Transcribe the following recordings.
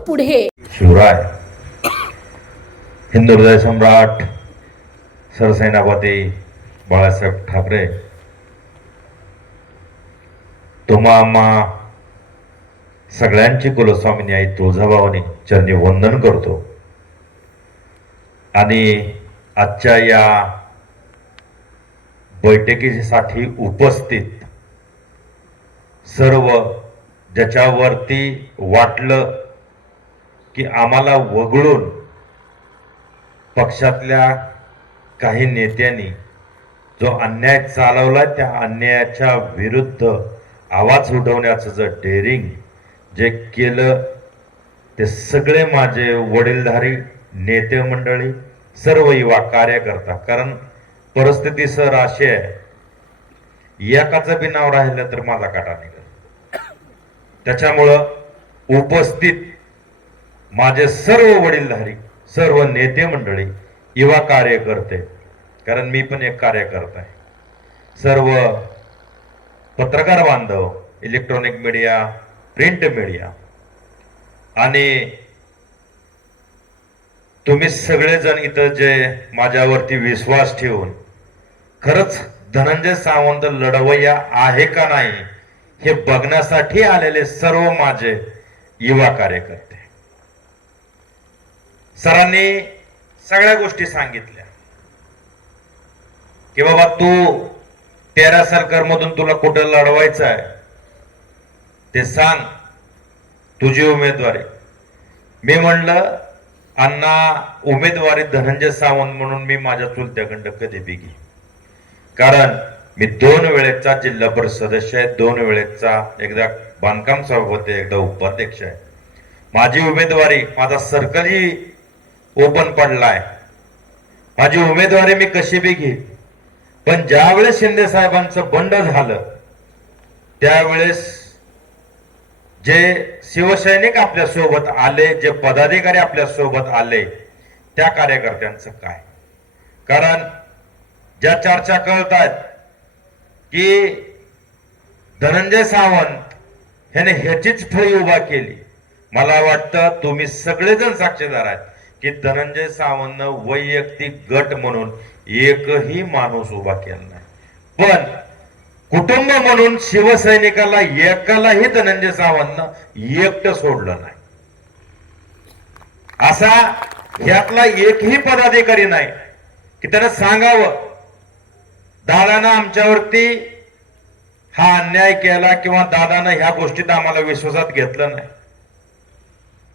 पुढे. शिवराय, हिंदू हृदय सम्राट सरसेनापती बाळासाहेब ठाकरे, तुम्हा आम्हा सगळ्यांची कुलस्वामिनी आई तुळजाभवानी चरणी वंदन करतो आणि आजच्या या बैठकीसाठी उपस्थित सर्व ज्याच्यावरती वाटलं की आम्हाला वगळून पक्षातल्या काही नेत्यांनी जो अन्याय चालवला त्या अन्यायाच्या विरुद्ध आवाज उठवण्याचं जे डेअरिंग जे केलं ते सगळे माझे वडीलधारी नेते मंडळी, सर्व युवा कार्यकर्ता. कारण परिस्थिती सर अशी आहे, एकाचं बी नाव राहिलं तर माझा काटा निघेल. त्याच्यामुळं उपस्थित माझे सर्व वडीलधारी, सर्व नेते मंडळी, युवा कार्यकर्ते, कारण मी पण एक कार्यकर्ता आहे, सर्व पत्रकार बांधव, इलेक्ट्रॉनिक मीडिया, प्रिंट मीडिया आणि तुम्ही सगळेजण इथं जे माझ्यावरती विश्वास ठेवून खरंच धनंजय सावंत लढवय्या आहे का नाही हे बघण्यासाठी आलेले सर्व माझे युवा कार्यकर्ते. सरांनी सगळ्या गोष्टी सांगितल्या की बाबा तू 13 सरकारमधून तुला कुठं लढवायचं आहे ते सांग, तुझी उमेदवारी. मी म्हणलं अण्णा, उमेदवारी धनंजय सावंत म्हणून मी माझ्या चुलत्याकडं कधी बी घे, कारण मी 2 वेळेचा जिल्हा परिषद सदस्य आहे, 2 वेळेचा, एकदा बांधकाम सभापती, एकदा उपाध्यक्ष आहे. माझी उमेदवारी, माझा सर्कलही ओपन पडलाय, माझी उमेदवारी मी कशी बी घे. पण ज्यावेळेस शिंदे साहेबांचं बंड झालं त्यावेळेस जे शिवसैनिक आपल्या सोबत आले, जे पदाधिकारी आपल्या सोबत आले, त्या कार्यकर्त्यांचं काय. कारण ज्या चर्चा कळत आहेत की धनंजय सावंत ह्याने ह्याचीच फळी उभा केली, मला वाटतं तुम्ही सगळेजण साक्षीदार आहेत की धनंजय सावंत वैयक्तिक गट म्हणून एकही माणूस उभा केला नाही, पण कुटुंब म्हणून शिवसैनिकाला एकालाही धनंजय सावंत एकटं सोडलं नाही. असा ह्यातला एकही पदाधिकारी नाही की त्यानं सांगावं दादानं आमच्यावरती हा अन्याय केला किंवा दादानं ह्या गोष्टीत आम्हाला विश्वासात घेतलं नाही.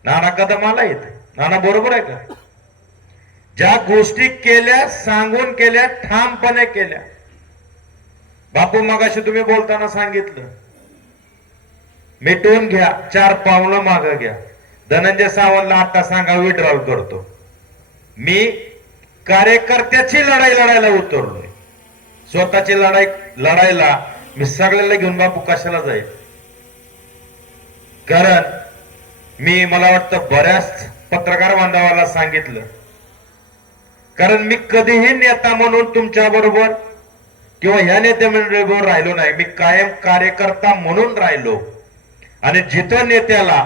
नाना कदम आला येते, नाना बरोबर आहे का? ज्या गोष्टी केल्या, सांगून केल्या, ठामपणे केल्या. बापू मगाशी तुम्ही बोलताना सांगितलं, मिटवून घ्या, 4 पावलं मागं घ्या. धनंजय सावंतला आता सांगा विड्रॉल करतो. मी कार्यकर्त्याची लढाई लढायला उतरलोय, स्वतःची लढाई लढायला मी सगळ्याला घेऊन बापू कशाला जाईल. कारण मी, मला वाटतं बऱ्याच पत्रकार बांधवाला सांगितलं, कारण मी कधीही नेता म्हणून तुमच्या बरोबर किंवा ह्या नेते मंडळीबरोबर राहिलो नाही, मी कायम कार्यकर्ता म्हणून राहिलो. आणि जिथं नेत्याला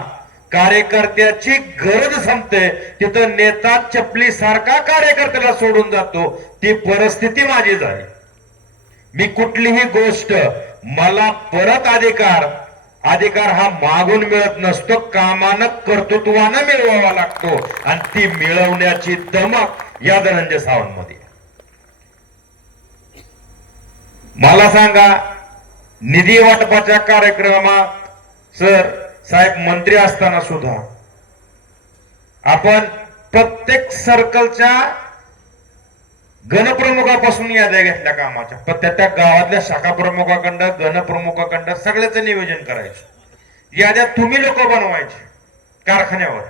कार्यकर्त्याची गरज संपते तिथं नेता चपली सारखा कार्यकर्त्याला सोडून जातो. ती परिस्थिती माझी झाली. मी कुठलीही गोष्ट, मला परत अधिकार हा मागून मिळत नसतो, कामानं कर्तृत्वानं मिळवावा लागतो आणि ती मिळवण्याची दमक या धनंजय सावंत मध्ये. मला सांगा, निधी वाटपाच्या कार्यक्रमात सर साहेब मंत्री असताना सुद्धा आपण प्रत्येक सर्कलच्या गणप्रमुखापासून याद्या घेतल्या कामाच्या, पण त्या गावातल्या शाखा प्रमुखाकडं, गणप्रमुखाकडं सगळ्याचं नियोजन करायचं. याद्या तुम्ही लोक बनवायचे कारखान्यावर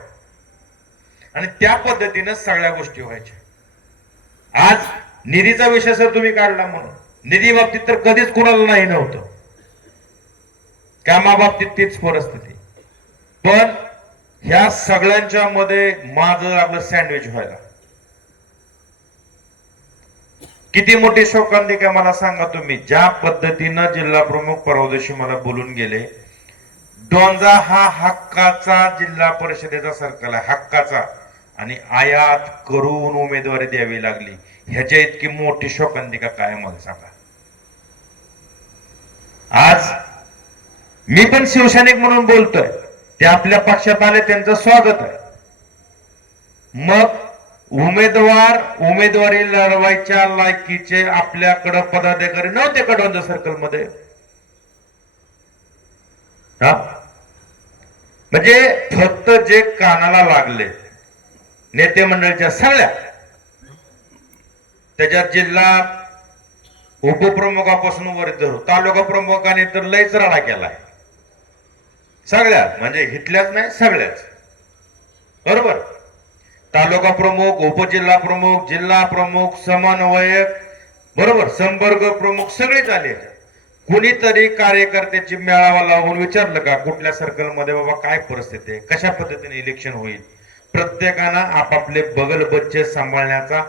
आणि त्या पद्धतीनं सगळ्या गोष्टी व्हायच्या. आज निधीचा विषय सर तुम्ही काढला म्हणून, निधी बाबतीत तर कधीच कुणाला नाही नव्हतं, कामाबाबतीत तीच परिस्थिती. पण ह्या सगळ्यांच्या मध्ये माझं आपलं सँडविच व्हायला किती मोठी शोकांतिका मला सांगा तुम्ही. ज्या पद्धतीनं जिल्हा प्रमुख परवा दिवशी मला बोलून गेले, दोनदा हा हक्काचा जिल्हा परिषदेचा सर्कल आहे, हक्काचा, आणि आयात करून उमेदवारी द्यावी लागली. ह्याच्या इतकी मोठी शोकांतिका काय मला सांगा. आज मी पण शिवसैनिक म्हणून बोलतोय, ते आपल्या पक्षात आले, त्यांचं स्वागत आहे. मग उमेदवारी लढवायच्या लायकीचे आपल्याकडे पदाधिकारी नव्हते कडवंज सर्कल मध्ये. हा म्हणजे फक्त जे कानाला लागले नेते मंडळीच्या सगळ्या, त्याच्यात जिल्हा उपप्रमुखापासून वर धरू तालुका प्रमुखाने तर लयच राडा केलाय. सगळ्यात म्हणजे हिटल्याच नाही, सगळ्याच. बरोबर, तालुका प्रमुख, उपजिल्हा प्रमुख, जिल्हा प्रमुख, समन्वयक, बरोबर, संपर्क प्रमुख सगळेच आले. कुणीतरी कार्यकर्त्याची मेळावा लावून विचारलं का कुठल्या सर्कल मध्ये बाबा काय परिस्थिती आहे, कशा पद्धतीने इलेक्शन होईल. प्रत्येकानं आपापले बगल बच्चे सांभाळण्याचा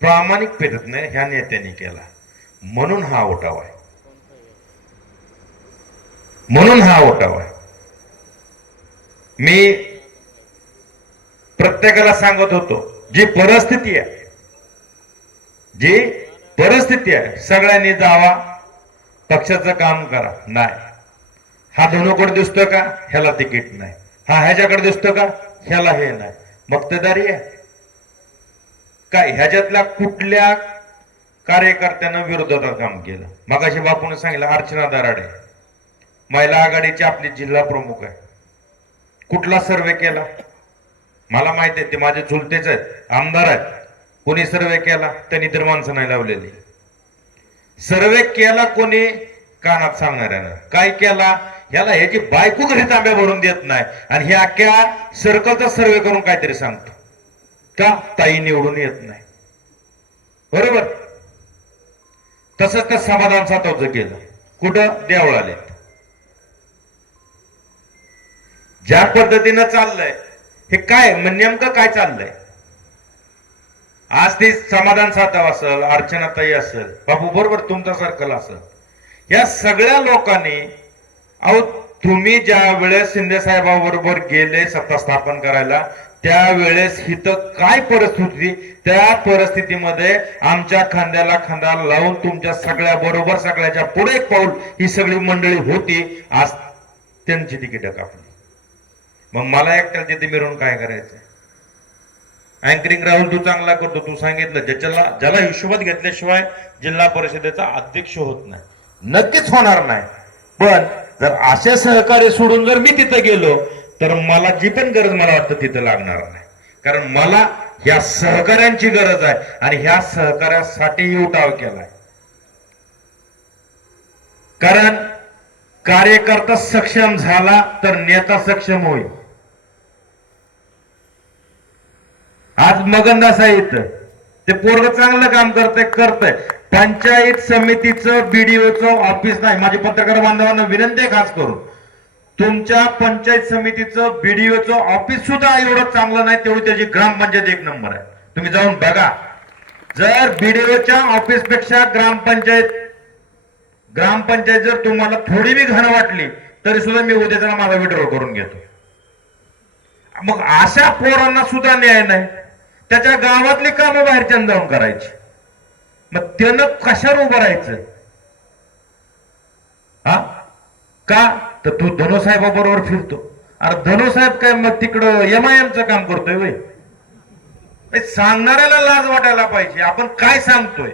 प्रामाणिक प्रयत्न ह्या नेत्यांनी केला. म्हणून हा उठाव आहे, म्हणून हा उठाव आहे. मी प्रत्येकाला सांगत होतो, जी परिस्थिती आहे, जी परिस्थिती आहे, सगळ्यांनी जावा, पक्षाचं काम करा. नाही, हा धनुकडे दिसतोय का, ह्याला तिकीट नाही, हा ह्याच्याकडे दिसतो का, ह्याला हे नाही, मक्तेदारी आहे काय? ह्याच्यातल्या कुठल्या कार्यकर्त्यानं विरोधात काम केलं? मगाशी बापूने सांगितलं, अर्चना दराडे महिला आघाडीची आपली जिल्हा प्रमुख आहे, कुठला सर्वे केला? मला माहिती आहे, ते माझे चुलतेच आहेत, आमदार आहेत. कोणी सर्वे केला? त्यांनी तर माणसं नाही लावलेली. सर्वे केला कोणी? कानात सांगणाऱ्यानं. काय केला? ह्याला ह्याची बायको घरी तांब्या भरून देत नाही, आणि हे अख्ख्या सर्कलचा सर्वे करून काहीतरी सांगतो का ताई निवडून येत नाही. बरोबर, तसंच त्या समाधान सातवचं केलं. कुठं? देवळाले. ज्या पद्धतीनं चाललंय हे काय, नेमकं काय चाललंय? आज ते समाधान सातव असेल, अर्चनाताई असेल, बाबू बरोबर तुमचा सर्कल असेल, या सगळ्या लोकांनी, अहो तुम्ही ज्या वेळेस शिंदे साहेबांबरोबर गेले सत्ता स्थापन करायला, त्यावेळेस हिथं काय परिस्थिती, त्या परिस्थितीमध्ये आमच्या खांद्याला खांदा लावून तुमच्या सगळ्या बरोबर, सगळ्याच्या पुढे एक पाऊल ही सगळी मंडळी होती. आज त्यांची तिकीट कापली. मग मला एकट्याला तिथे मिळून काय करायचं? अँकरिंग राहुल तू चांगला करतो, तू सांगितलं, ज्याला हिशोबात घेतल्याशिवाय जिल्हा परिषदेचा अध्यक्ष होत नाही, नक्कीच होणार नाही. पण जर असे सहकार्य सोडून जर मी तिथं गेलो तर मला जी पण गरज मला वाटतं तिथं लागणार नाही. कारण मला ह्या सहकार्यांची गरज आहे, आणि ह्या सहकार्यासाठी उठाव केलाय. कारण कार्यकर्ता सक्षम झाला तर नेता सक्षम होईल. आज मगनदास साहित्य ते पोरग चांगलं काम करतंय. पंचायत समितीचं बीडीओचं ऑफिस नाही. माझे पत्रकार बांधवांना विनंती आहे खास करून, तुमच्या पंचायत समितीचं बीडीओचं ऑफिस सुद्धा एवढं चांगलं नाही तेवढी त्याची ग्रामपंचायत एक नंबर आहे. तुम्ही जाऊन बघा. जर बीडीओच्या ऑफिस पेक्षा ग्रामपंचायत जर तुम्हाला थोडी बी घाण वाटली तरी सुद्धा मी उद्याचा माझा विड्रॉ करून घेतो. मग अशा पोरांना सुद्धा न्याय नाही. त्याच्या गावातली कामं बाहेरच्या जाऊन करायची. मग त्यानं कशावर उभं राहायचं? हा का? तर तू धनुसाहेबाबरोबर फिरतो. अरे धनुसाहेब काय मग तिकडं एमआयएमचं काम करतोय वय? सांगणाऱ्याला लाज वाटायला पाहिजे आपण काय सांगतोय.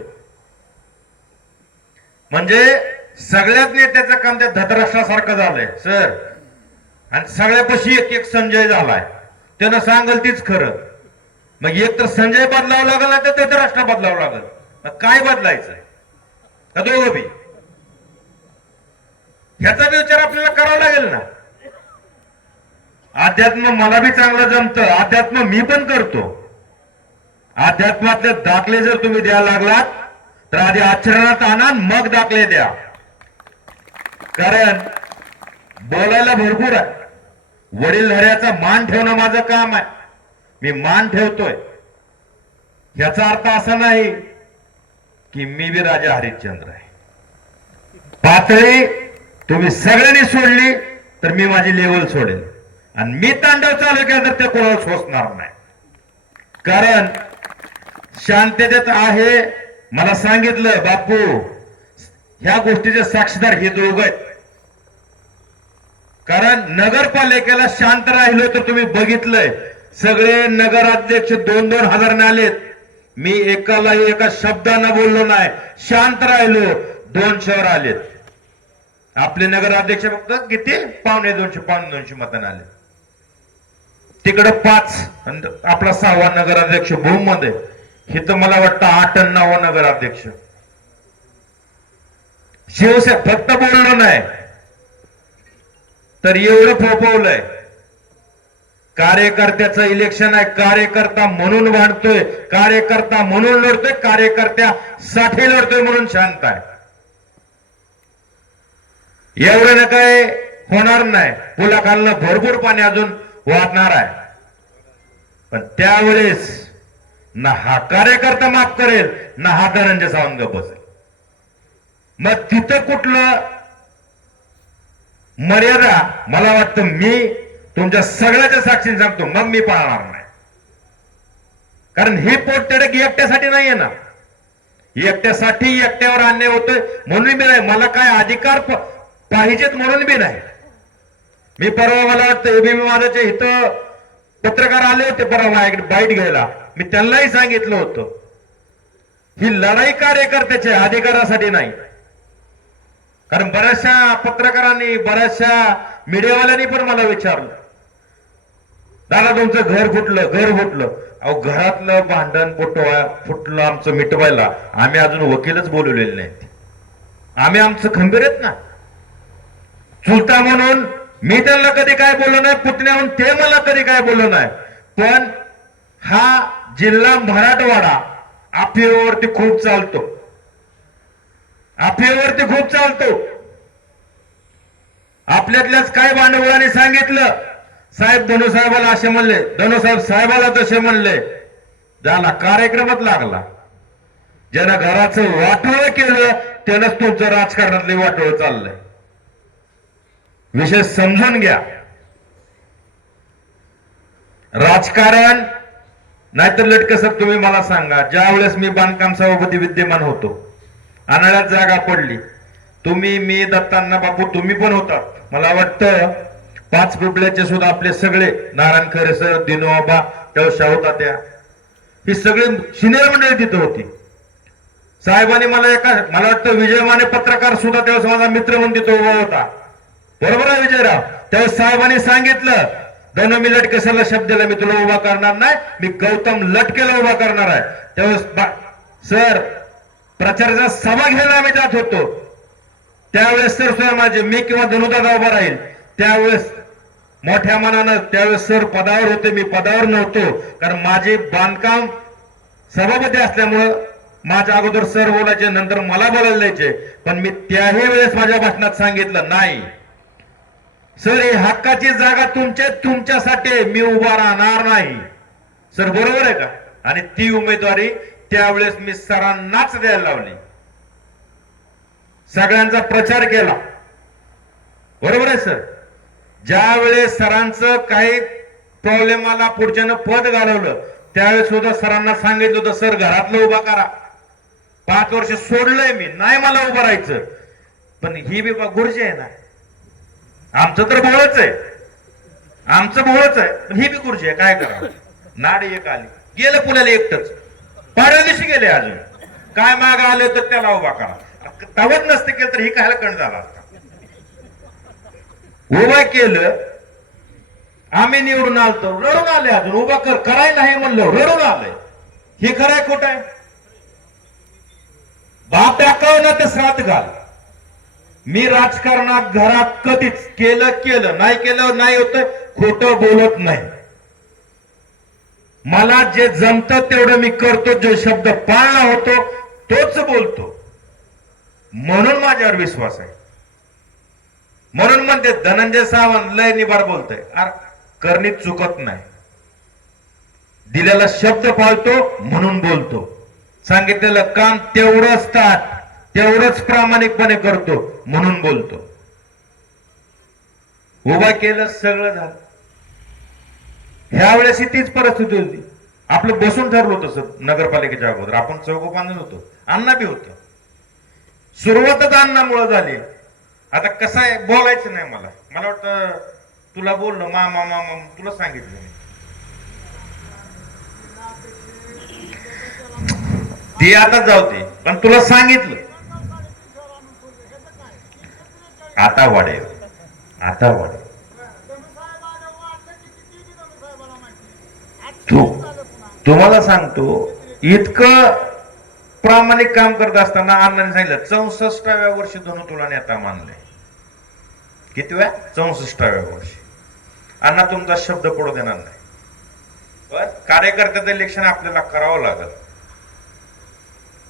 म्हणजे सगळ्यात नेत्याचं काम त्या धतराष्ट्रासारखं झालंय सर. आणि सगळ्यापाशी एक एक संजय झालाय. त्यानं सांगल तीच खरं. मग एक तर संजय बदलावं लागल ना तर धतराष्ट्र बदलावं लागल. काय बदलायचं का दोघं बी? ह्याचा विचार आपल्याला करावा लागेल ना. अध्यात्म मला बी चांगलं जमतं. अध्यात्म मी पण करतो. अध्यात्मातले दाखले जर तुम्ही द्यायला लागलात तर आधी आचरणात आणा मग दाखले द्या. कारण बोलायला भरपूर आहे. वडीलधाऱ्याचा मान ठेवणं माझं काम आहे. मी मान ठेवतोय. याचा अर्थ असा नाही की मी बी राजा हरिश्चंद्र आहे. पातळी तुम्ही सगळ्यांनी सोडली तर मी माझी लेवल सोडेल आणि मी तांडव चालू केला तर ते कोणाला सोसणार नाही. कारण शांततेत आहे. मला सांगितलं बापू ह्या गोष्टीचे साक्षीदार हे दोघ आहेत. कारण नगरपालिकेला शांत राहिलो तर तुम्ही बघितलंय सगळे नगराध्यक्ष 2-2 हजाराने आलेत. मी एकालाही एका शब्दानं बोललो नाही, शांत राहिलो. 200वर आलेत. आपले नगराध्यक्ष फक्त किती 250 मतांना आले. तिकडे 5 आपला 6वा नगराध्यक्ष भूम मध्ये. इथं मला वाटतं 8 आणि 9 नगराध्यक्ष. शिवसेना फक्त बोललो नाही तर एवढं फोपवलंय. कार्यकर्त्याचं इलेक्शन आहे. कार्यकर्ता म्हणून भांडतोय, कार्यकर्ता म्हणून लढतोय, कार्यकर्त्यासाठी लढतोय म्हणून शांत आहे. एवढं ना काय होणार नाही. पुलाखालनं भरपूर पाणी अजून वाहणार आहे. पण त्यावेळेस ना हा कार्यकर्ता माफ करेल ना हा धनंजय सावंत गप्प बसेल. मग तिथं कुठलं मर्यादा मला वाटतं मी तुमच्या सगळ्याच्या साक्षीने सांगतो मग मी पाळणार नाही. कारण हे पोटतिडक एकट्यासाठी नाहीये ना. एकट्यासाठी एकट्यावर अन्याय होतोय म्हणून बी नाही. मला काय अधिकार पाहिजेत म्हणून बी नाही. मी परवा मला वाटतं एबीपी माझ्याच्या इथं पत्रकार आले होते परवा बाईट घ्यायला. मी त्यांनाही सांगितलं होतं ही लढाई कार्यकर्त्याची अधिकारासाठी नाही. कारण बऱ्याचशा पत्रकारांनी बऱ्याचशा मीडियावाल्यांनी पण मला विचारलं दादा तुमचं घर फुटलं. अहो घरातलं भांडण फुटलं आमचं मिटवायला आम्ही अजून वकीलच बोलवलेले नाहीत. आम्ही आमचं खंबीर आहेत ना. चुलता म्हणून मी त्यांना कधी काय बोललो नाही, पुतण्या म्हणून ते मला कधी काय बोललो नाही. पण हा जिल्हा मराठवाडा अफवेवरती खूप चालतो. आपल्यातल्याच काय भांडवलाने सांगितलं साहेब धनु साहेबाला असे म्हणले, धनु साहेब साहेबाला तसे म्हणले. झाला कार्यक्रमच लागला. ज्यानं घराचं वाटोळ केलं त्यानंच तुमचं राजकारणातले वाटोळ चाललंय. विषय समजून घ्या. राजकारण नाहीतर लटकसर तुम्ही मला सांगा. ज्या वेळेस मी बांधकाम सभापती विद्यमान होतो अनाळ्यात जागा पडली. तुम्ही मी दत्तांना बापू तुम्ही पण होता. मला वाटतं 5 बिबल्याचे सुद्धा आपले सगळे नारायण खरे सर दिनोबा तेव्हा शाहू तात्या ही सगळे सिनियर मंडळी तिथं होती. साहेबांनी मला वाटतं विजय माने पत्रकार सुद्धा तेव्हा माझा मित्र म्हणून तिथं उभा होता. बरोबर आहे विजयराव. तेव्हा साहेबांनी सांगितलं दोन मी लटकेसाला शब्द दिला मी तुला उभा करणार नाही, मी गौतम लटकेला उभा करणार आहे. तेव्हा सर प्रचाराचा सभा घ्यायला आम्ही जात होतो. त्यावेळेस सर सुद्धा माझे मी किंवा धनुदादा उभा राहील त्यावेळेस मोठ्या मनानं त्यावेळेस सर पदावर होते, मी पदावर नव्हतो. कारण माझे बांधकाम सभापती असल्यामुळं माझ्या अगोदर सर बोलायचे नंतर मला बोलायला द्यायचे. पण मी त्याही वेळेस माझ्या भाषणात सांगितलं नाही सर ही हक्काची जागा तुमच्यासाठी मी उभा राहणार नाही. सर बरोबर आहे का. आणि ती उमेदवारी त्यावेळेस मी सरांनाच द्यायला लावली. सगळ्यांचा प्रचार केला. बरोबर आहे सर. ज्या वेळेस सरांचं काही प्रॉब्लेम आला पुढच्यानं पद घालवलं त्यावेळेस सुद्धा सरांना सांगितलं होतं सर घरातलं उभा करा. 5 वर्ष सोडलंय मी नाही मला उभं राहायचं. पण ही बी गुरुजी आहे ना. आमचं तर भोळच आहे. पण ही बी गुरुजी आहे. काय करावं. नाडी एक आली गेलं पुण्याला एकटच. पाडव्या दिवशी गेले अजून काय माग आले तर त्याला उभा करा. तवत नसते केलं तर ही कायला कण झाला असता. उभा केलं आम्ही निवडून आलतो रडून आले. अजून उभा करायला नाही म्हणलं रडून आलंय. हे खरंय खोट आहे. बाप टाकाव ना ते श्राद्ध घाल. मी राजकारणात घरात कधीच केलं नाही केलं नाही होत खोटं बोलत नाही. मला जे जमतं तेवढं मी करतो. जो शब्द पाळला होतो तोच बोलतो. म्हणून माझ्यावर विश्वास आहे. म्हणून म्हणते धनंजय सावंत लय निबार बोलतोय. करणीत चुकत नाही. दिलेला शब्द पाळतो म्हणून बोलतो. सांगितलेलं काम तेवढंच तेवढंच प्रामाणिकपणे करतो म्हणून बोलतो. उभा केलं, सगळं झालं. ह्या वेळेस तीच परिस्थिती होती. आपलं बसून ठरलं होतं सर, नगरपालिकेच्या अगोदर आपण चौघ-पाच होतो, अण्णा बी होतं. सुरुवातच अण्णामुळे झाली. आता कसं आहे, बोलायचं नाही मला. मला वाटतं तुला बोललो मामा मामा, तुला सांगितलं मी. ते आता जाऊ दे, पण तुला सांगितलं. आता वाढेल, आता वाढेल. तुम्हाला सांगतो, इतकं प्रामाणिक काम करत असताना अण्णांनी सांगितलं 64व्या वर्षी धनु तुला नेता मानले. कितव्या? 64व्या वर्षी. अण्णा तुमचा शब्द पडू देणार नाही. पण कार्यकर्त्याचं इलेक्शन आपल्याला करावं लागल.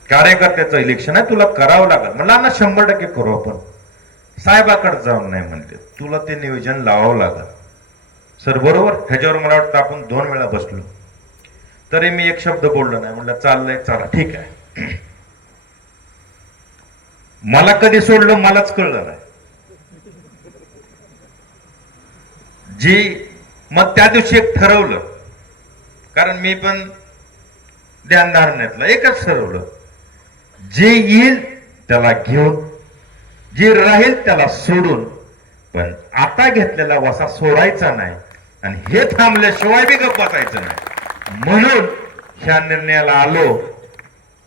कार्यकर्त्याचं इलेक्शन आहे, तुला करावं लागल. म्हणलं अण्णा 100% करू आपण. साहेबाकडे जाऊन नाही म्हणले, तुला ते नियोजन लावावं लागल. सर बरोबर. ह्याच्यावर मला वाटतं आपण 2 वेळा बसलो, तरी मी एक शब्द बोललो नाही. म्हणलं चाललंय, चला ठीक आहे. मला कधी सोडलं मलाच कळलं नाही. मग त्या दिवशी एक ठरवलं, कारण मी पण ध्यानधारणेतलं एकच ठरवलं, जे येईल त्याला घेऊन, जे राहील त्याला सोडून, पण आता घेतलेला वसा सोडायचा नाही आणि हे थांबल्याशिवाय बी गप्प बसायचं नाही. म्हणून ह्या निर्णयाला आलो.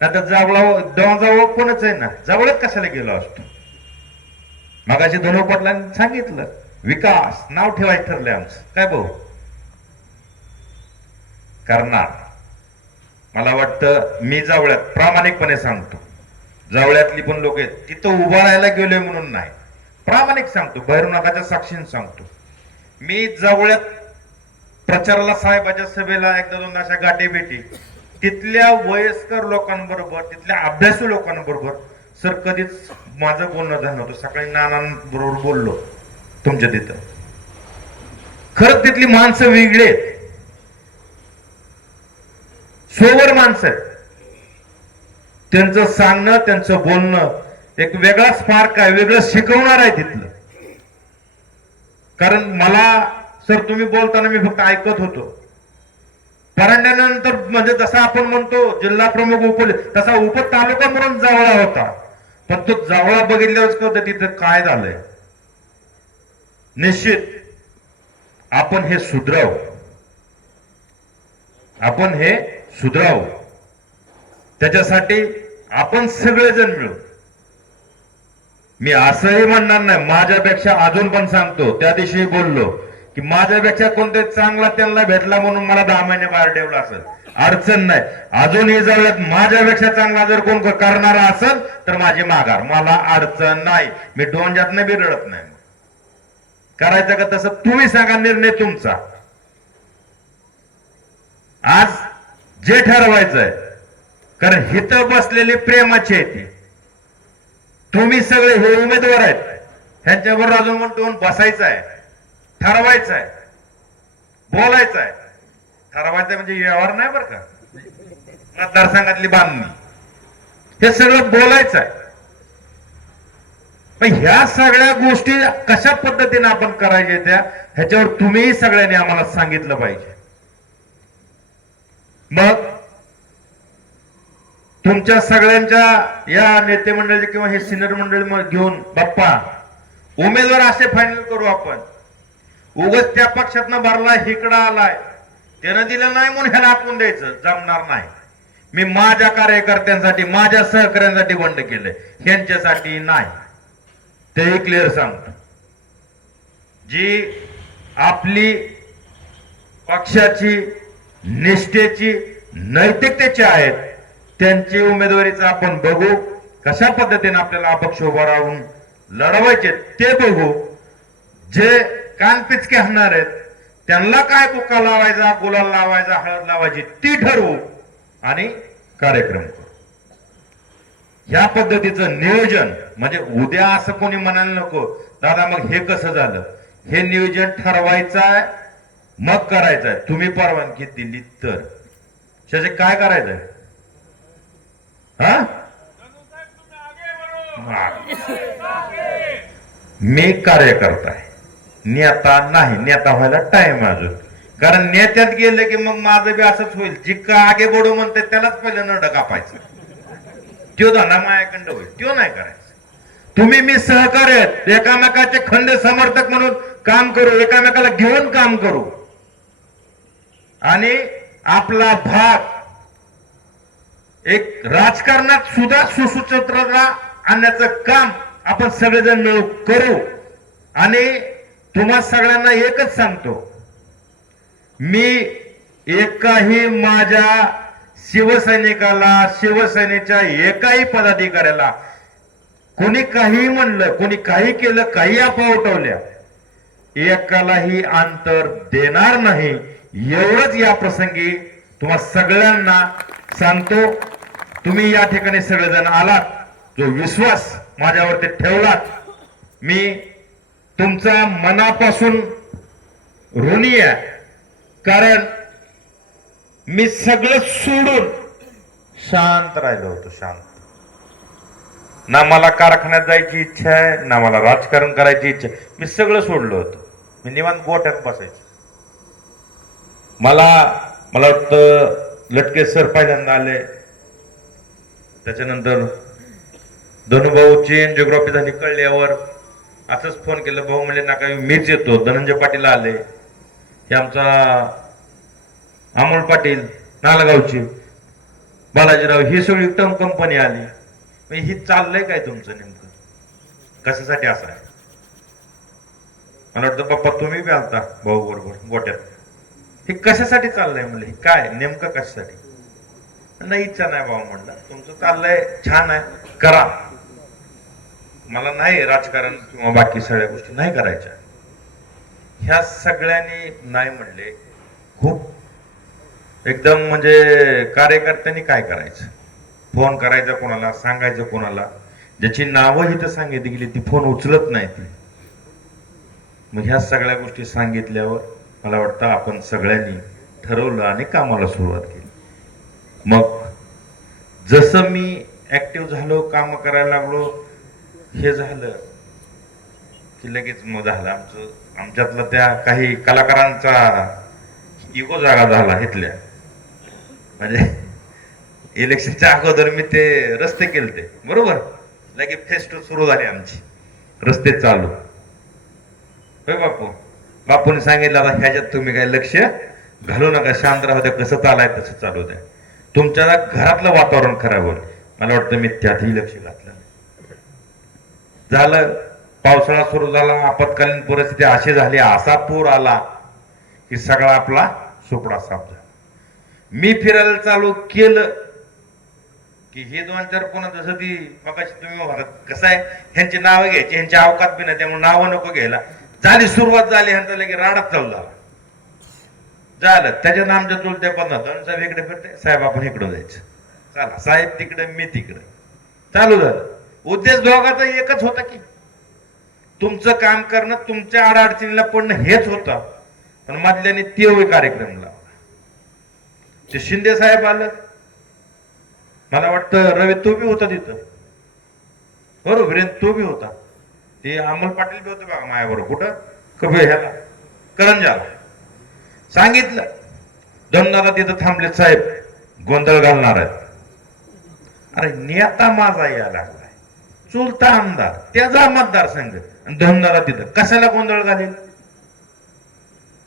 आता जवळ कोणच आहे ना, जवळच कशाला गेलो असतो. मगाशी धनु पाटलांनी सांगितलं, विकास नाव ठेवायचं ठरलंय आमचं. काय भाऊ करणार? मला वाटतं मी जवळ्यात प्रामाणिकपणे सांगतो, जवळ्यातली पण लोक आहेत, तिथं उभं राहायला गेलोय म्हणून नाही, प्रामाणिक सांगतो, भैरवनाथाच्या साक्षीने सांगतो. मी जवळ्यात प्रचाराला साहेबाच्या सभेला एकदा दोनदा अशा गाठी भेटी, तिथल्या वयस्कर लोकांबरोबर, तिथल्या अभ्यासू लोकांबरोबर सर कधीच माझं बोलणं झालं नव्हतं. सकाळी नानांबरोबर बोललो तुमच्या तिथं. खरंच तिथली माणसं वेगळी आहेत, सोबर माणसं आहेत. त्यांचं सांगणं, त्यांचं बोलणं एक वेगळा स्पार्क आहे, वेगळं शिकवणार आहे तिथलं. कारण मला सर तुम्ही बोलताना मी फक्त ऐकत होतो. परांड्यानंतर म्हणजे जसा आपण म्हणतो जिल्हा प्रमुख तसा तालुका म्हणून जावळा होता, पण तो जावळा बघितल्यावरच कळतं तिथं काय झालंय. निश्चित आपण हे सुधरावू, आपण हे सुधरावू. त्याच्यासाठी आपण सगळेजण मिळू. मी असंही म्हणणार नाही, माझ्यापेक्षा अजून पण सांगतो, त्या दिवशी बोललो की माझ्यापेक्षा कोणतरी चांगला त्यांना भेटला म्हणून मला 10 महिने बाहेर ठेवला असेल, अडचण नाही. अजूनही जवळात माझ्यापेक्षा चांगला जर कोण करणारा असेल तर माझी माघार, मला अडचण नाही. मी डोंजातनं बी रडत नाही. करायचं का तसं तुम्ही सांगा, निर्णय तुमचा. आज जे ठरवायचंय, कारण हिथं बसलेली प्रेमाची आहे ती. तुम्ही सगळे हे उमेदवार आहेत, ह्यांच्याबरोबर अजून म्हणून बसायचं आहे, ठरवायचं आहे, बोलायचं आहे. ठरवायचं म्हणजे व्यवहार नाही बरं का, मतदारसंघातली बांधणी, हे सगळं बोलायचं आहे. पण ह्या सगळ्या गोष्टी कशा पद्धतीने आपण करायच्या त्या, ह्याच्यावर तुम्ही सगळ्यांनी आम्हाला सांगितलं पाहिजे. मग तुमच्या सगळ्यांच्या या नेते मंडळी किंवा हे सिनियर मंडळी घेऊन बाप्पा उमेदवार असे फायनल करू आपण. उगाच त्या पक्षातनं भरला, इकडं आलाय, त्यानं दिलं नाही म्हणून ह्याला आपण द्यायचं, जमणार नाही. मी माझ्या कार्यकर्त्यांसाठी, माझ्या सहकार्यांसाठी बंड केलंय, ह्यांच्यासाठी नाही. तेही क्लिअर सांगतो. जी आपली पक्षाची, निष्ठेची, नैतिकतेची आहेत, त्यांची उमेदवारीचा आपण बघू. कशा पद्धतीने आपल्याला अपक्ष उभा राहून लढवायचे ते बघू. जे कानपिचके असणार आहेत त्यांना काय बुक्का लावायचा, गुलाल लावायचा, हळद लावायची ती ठरवू आणि कार्यक्रम करू. या पद्धतीचं नियोजन, म्हणजे उद्या असं कोणी म्हणायला नको दादा मग हे कसं झालं. हे नियोजन ठरवायचं आहे, मग करायचं आहे. तुम्ही परवानगी दिली तर त्याचे काय करायचंय? हा, मी कार्यकर्ता आहे, नेता नाही, नेता व्हायला टाइम अजून. कारण नेत्यात गेलं की मग माझं बी असंच होईल, जिक्का आगे बडो म्हणते त्यालाच पहिलं नड कापायचं. त्यो धंदा मायाकडं होईल, त्यो नाही करायचं. तुम्ही मी सहकार्य, एकामेकाचे खंदे समर्थक म्हणून काम करू, एकामेकाला घेऊन काम करू आणि आपला भाग एक राजकारणात सुद्धा सुसूत्रता आणण्याचं काम आपण सगळेजण मिळून करू. आणि तुम्हा सगळ्यांना एकच सांगतो, मी एकाही माझ्या शिवसैनिकाला, शिवसेनेच्या एकाही पदाधिकाऱ्याला कोणी काही म्हणलं, कोणी काही केलं, काही अफवा उठवल्या, एकालाही अंतर देणार नाही, एवढंच या प्रसंगी तुम्हा सगळ्यांना सांगतो. तुम्ही या ठिकाणी सगळेजण आलात, जो विश्वास माझ्यावरती ठेवलात, मी तुमचा मनापासून ऋणी आहे. कारण मी सगळं सोडून शांत राहिलो होतो, शांत. ना मला कारखान्यात जायची इच्छा आहे, ना मला राजकारण करायची इच्छा. मी सगळं सोडलं होतं. मी निवांत गोठ्यात बसायचो. मला वाटतं लटके सर पहिल्यांदा आले, त्याच्यानंतर धनुभाऊची एंजिओग्राफी झाली कळल्यावर असंच फोन केलं, भाऊ म्हणले नका मीच येतो. धनंजय पाटील आले, हे आमचा अमोल पाटील नालगावची, बालाजीराव, ही सगळी टर्म कंपनी आली. ही चाललंय काय तुमचं नेमकं, कशासाठी असं आहे? मला वाटतं बाप्पा तुम्ही बी आलता भाऊ बरोबर गोट्यात. हे कशासाठी चाललंय म्हणले, काय नेमकं कशासाठी? नाही इच्छा नाही भाऊ म्हणलं, तुमचं चाललंय छान आहे, करा. मला नाही राजकारण किंवा बाकी सगळ्या गोष्टी नाही करायच्या. ह्या सगळ्यांनी नाही म्हणले. खूप एकदम म्हणजे कार्यकर्त्यांनी काय करायचं, फोन करायचा कोणाला, सांगायचं कोणाला, ज्याची नावं इथं सांगितली गेली ती फोन उचलत नाही ती. मग ह्या सगळ्या गोष्टी सांगितल्यावर मला वाटतं आपण सगळ्यांनी ठरवलं आणि कामाला सुरुवात केली. मग जसं मी ऍक्टिव्ह झालो, काम करायला लागलो, हे झालं की लगेच मग झालं आमच्यातलं त्या काही कलाकारांचा इगो जागा झाला इथल्या. म्हणजे इलेक्शनच्या अगोदर मी ते रस्ते केलते बरोबर, लगेच फेस टू सुरू झाली आमची, रस्ते चालू. होय बापूने सांगितलं आता ह्याच्यात तुम्ही काय लक्ष घालू नका, शांत राहू द्या, कसं चालाय तसं चालू द्या, तुमच्या घरातलं वातावरण खराब होईल. मला वाटतं मी त्यातही लक्ष घातलं. झालं, पावसाळा सुरू झाला, आपत्कालीन परिस्थिती अशी झाली, असा पूर आला की सगळा आपला सुपडा साफ झाला. मी फिरायला चालू केलं की हे 2-4 पुन्हा जसं ती मगाशी तुम्ही म्हणत कसं आहे, ह्यांची नावं घ्यायची, ह्यांची अवकात बी नाही, त्यामुळे नावं नको घ्यायला. झाली सुरुवात झाली, ह्यांचा लगे राडाच चालू झाला. झालं, त्याच्यानं आमच्या चुलत्या पद्धत इकडे फिरते, साहेब आपण इकडं जायचं, चला साहेब तिकडे मी तिकडे, चालू झालं. उद्देश दोघांचा एकच होता की तुमचं काम करणं, तुमच्या अडचणीला पडणं हेच होतं. पण मधल्याने ते कार्यक्रम लावला. ते शिंदे साहेब आलं, मला वाटतं रवी तो बी होता तिथं बरोबर, तो बी होता, ते अमोल पाटील बी होते बघा माझ्याबरोबर. कुठं कभी ह्याला करंजाला सांगितलं, दोनदा तिथं थांबले, साहेब गोंधळ घालणार आहेत. अरे नेता माझा यायला लागलाय, चुलता आमदार, त्याचा मतदारसंघ, आणि धनदारा तिथं कशाला गोंधळ घालेल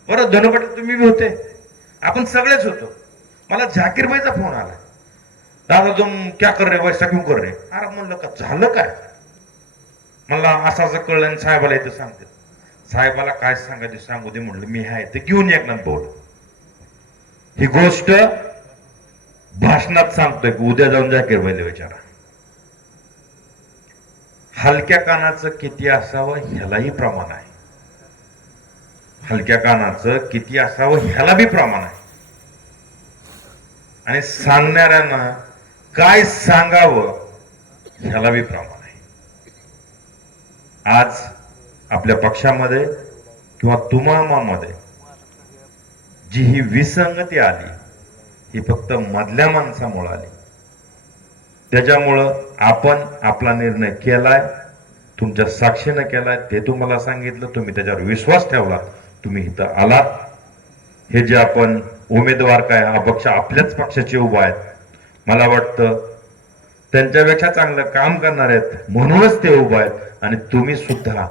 बरं? धनुपाटील तुम्ही बी होते, आपण सगळेच होतो. मला झाकीर भाईचा फोन आला, दादा तुम क्या कर रे, वैसा क्यों कर रे? अरे म्हणलं का झालं काय? मला असं असं कळलं, आणि साहेबाला इथं सांगते. साहेबाला काय सांगायचं सांगू दे म्हणलं, मी आहे ते घेऊन एकनाथ बोल. ही गोष्ट भाषणात सांगतोय की उद्या जाऊन झाकीर भाईला विचारा. हलक्या कानाचं किती असावं ह्यालाही प्रमाण आहे, हलक्या कानाचं किती असावं ह्याला बी प्रमाण आहे, आणि सांगणाऱ्यांना काय सांगावं ह्याला बी प्रमाण आहे. आज आपल्या पक्षामध्ये किंवा तुमामामध्ये जी ही विसंगती आली, ही फक्त मधल्या माणसामुळे आली. त्याच्यामुळं आपण आपला निर्णय केलाय, तुमच्या साक्षीनं केलाय ते तुम्हाला सांगितलं, तुम्ही त्याच्यावर विश्वास ठेवलात, तुम्ही इथं आलात. हे जे आपण उमेदवार काय अपक्ष आपल्याच पक्षाचे उभा आहेत, मला वाटतं त्यांच्यापेक्षा चांगलं काम करणार आहेत म्हणूनच ते उभा आहेत आणि तुम्ही सुद्धा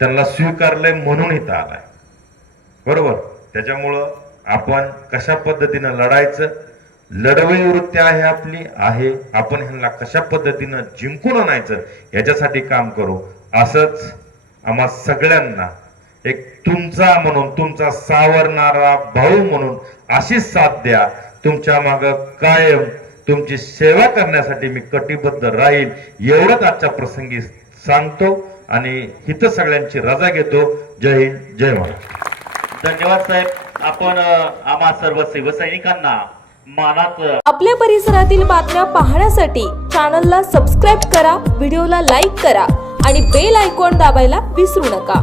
त्यांना स्वीकारलंय म्हणून इथं आलाय. बरोबर. त्याच्यामुळं आपण कशा पद्धतीनं लढायचं, लढवई वृत्ती आहे आपली आहे, आपण ह्यांना कशा पद्धतीनं जिंकून आणायचं याच्यासाठी काम करू. असंच आम्हा सगळ्यांना एक तुमचा म्हणून, तुमचा सावरणारा भाऊ म्हणून अशीच साथ द्या. तुमच्या माग कायम तुमची सेवा करण्यासाठी मी कटिबद्ध राहील एवढंच आजच्या प्रसंगी सांगतो आणि हिथं सगळ्यांची रजा घेतो. जय हिंद, जय महाराष्ट्र. धन्यवाद साहेब. आपण आम्हा सर्व शिवसैनिकांना मानात. आपल्या परिसरातील बातम्या पाहण्यासाठी चॅनलला सबस्क्राईब करा, व्हिडिओला लाईक करा आणि बेल आयकॉन दाबायला विसरू नका.